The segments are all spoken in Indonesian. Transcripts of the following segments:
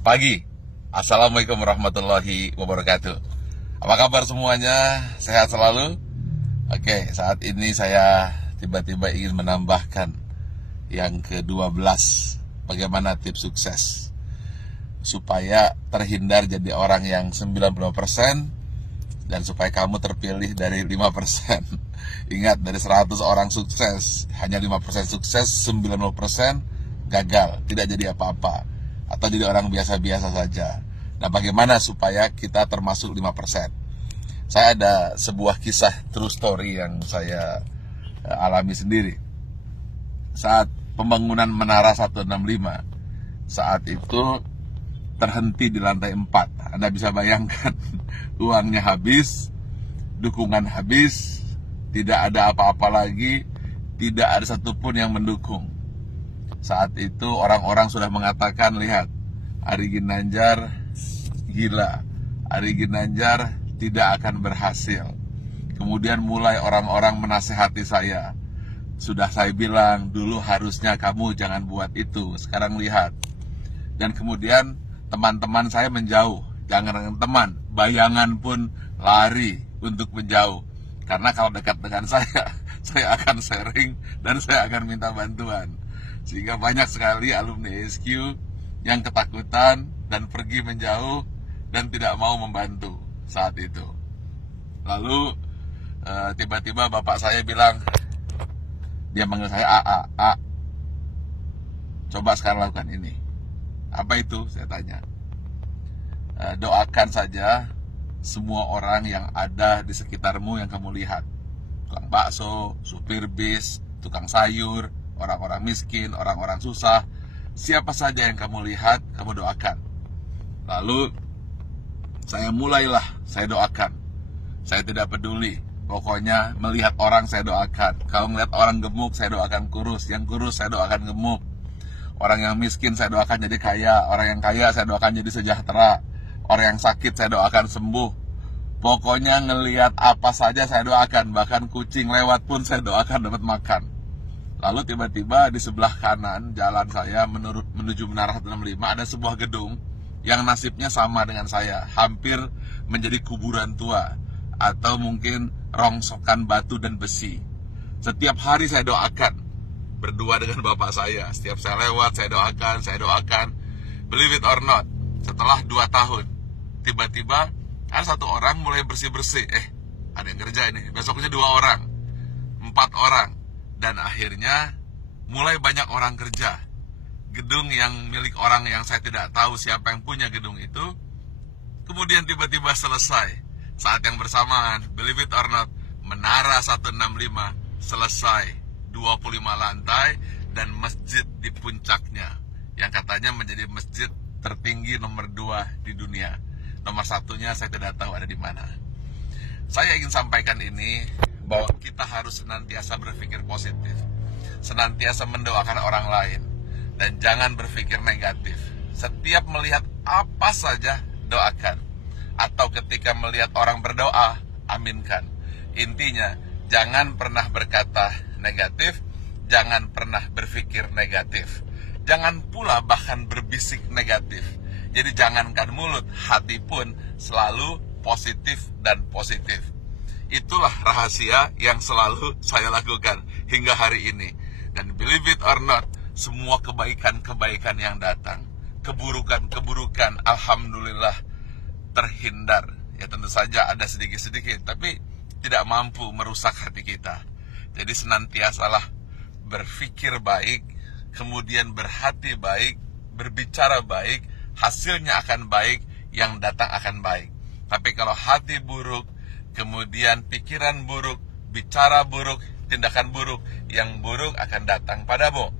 pagi. Assalamualaikum warahmatullahi wabarakatuh. Apa kabar semuanya? Sehat selalu? Oke, saat ini saya tiba-tiba ingin menambahkan yang ke-12. Bagaimana tips sukses supaya terhindar jadi orang yang 90% dan supaya kamu terpilih dari 5%. Ingat, dari 100 orang sukses, hanya 5% sukses, 90% gagal, tidak jadi apa-apa, atau jadi orang biasa-biasa saja. Nah, bagaimana supaya kita termasuk 5%? Saya ada sebuah kisah true story yang saya alami sendiri. Saat pembangunan Menara 165, saat itu terhenti di lantai 4. Anda bisa bayangkan, uangnya habis, dukungan habis, tidak ada apa-apa lagi, tidak ada satupun yang mendukung. Saat itu orang-orang sudah mengatakan, lihat, Ari Ginanjar gila, Ari Ginanjar tidak akan berhasil. Kemudian mulai orang-orang menasehati saya. Sudah saya bilang, dulu harusnya kamu jangan buat itu, sekarang lihat. Dan kemudian teman-teman saya menjauh. Jangan teman, bayangan pun lari untuk menjauh. Karena kalau dekat dengan saya akan sharing dan saya akan minta bantuan. Sehingga banyak sekali alumni SQ yang ketakutan dan pergi menjauh dan tidak mau membantu saat itu. Lalu tiba-tiba bapak saya bilang, dia manggil saya A, coba sekarang lakukan ini. Apa itu? Saya tanya. Doakan saja semua orang yang ada di sekitarmu yang kamu lihat. Tukang bakso, supir bis, tukang sayur, orang-orang miskin, orang-orang susah. Siapa saja yang kamu lihat, kamu doakan. Lalu saya doakan. Saya tidak peduli. Pokoknya melihat orang saya doakan. Kalau melihat orang gemuk, saya doakan kurus. Yang kurus saya doakan gemuk. Orang yang miskin saya doakan jadi kaya. Orang yang kaya saya doakan jadi sejahtera. Orang yang sakit saya doakan sembuh. Pokoknya ngelihat apa saja saya doakan. Bahkan kucing lewat pun saya doakan dapat makan. Lalu tiba-tiba di sebelah kanan jalan saya menuju Menara 165 ada sebuah gedung yang nasibnya sama dengan saya. Hampir menjadi kuburan tua. Atau mungkin rongsokan batu dan besi. Setiap hari saya doakan. Berdua dengan bapak saya. Setiap saya lewat saya doakan. Believe it or not, setelah 2 tahun tiba-tiba ada satu orang mulai bersih-bersih. Ada yang kerja ini. Besoknya 2 orang, 4 orang. Dan akhirnya mulai banyak orang kerja. Gedung yang milik orang yang saya tidak tahu siapa yang punya gedung itu, kemudian tiba-tiba selesai. Saat yang bersamaan, believe it or not, Menara 165 selesai, 25 lantai dan masjid di puncaknya, yang katanya menjadi masjid tertinggi nomor 2 di dunia. Nomor 1-nya saya tidak tahu ada di mana. Saya ingin sampaikan ini, bahwa kita harus senantiasa berpikir positif, senantiasa mendoakan orang lain, dan jangan berpikir negatif. Setiap melihat apa saja, doakan. Atau ketika melihat orang berdoa, aminkan. Intinya, jangan pernah berkata negatif, jangan pernah berpikir negatif. Jangan pula bahkan berbisik negatif. Jadi jangankan mulut, hati pun selalu positif dan positif. Itulah rahasia yang selalu saya lakukan hingga hari ini. Dan believe it or not, semua kebaikan-kebaikan yang datang, keburukan-keburukan, alhamdulillah terhindar. Ya tentu saja ada sedikit-sedikit, tapi tidak mampu merusak hati kita. Jadi senantiasalah berpikir baik, kemudian berhati baik, berbicara baik, hasilnya akan baik, yang datang akan baik. Tapi kalau hati buruk, kemudian pikiran buruk, bicara buruk, tindakan buruk, yang buruk akan datang padamu.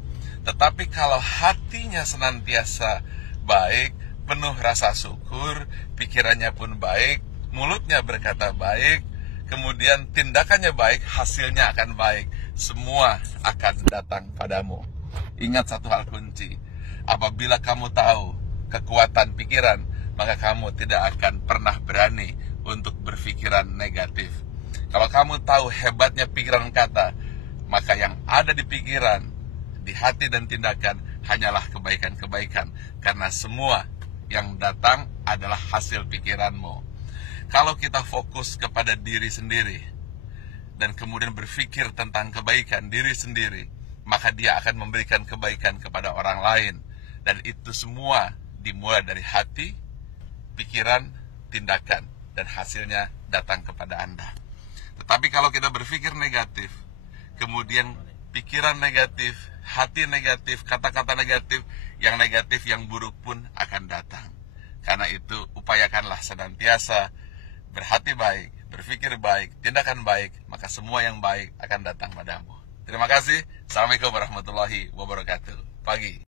Tetapi kalau hatinya senantiasa baik, penuh rasa syukur, pikirannya pun baik, mulutnya berkata baik, kemudian tindakannya baik, hasilnya akan baik. Semua akan datang padamu. Ingat satu hal kunci, apabila kamu tahu kekuatan pikiran, maka kamu tidak akan pernah berani untuk berpikiran negatif. Kalau kamu tahu hebatnya pikiran kata, maka yang ada di pikiran, di hati dan tindakan hanyalah kebaikan-kebaikan. Karena semua yang datang adalah hasil pikiranmu. Kalau kita fokus kepada diri sendiri dan kemudian berpikir tentang kebaikan diri sendiri, maka dia akan memberikan kebaikan kepada orang lain. Dan itu semua dimulai dari hati, pikiran, tindakan, dan hasilnya datang kepada Anda. Tetapi kalau kita berpikir negatif, kemudian pikiran negatif, hati negatif, kata-kata negatif, yang buruk pun akan datang. Karena itu upayakanlah senantiasa berhati baik, berpikir baik, tindakan baik, maka semua yang baik akan datang padamu. Terima kasih. Assalamualaikum warahmatullahi wabarakatuh. Pagi.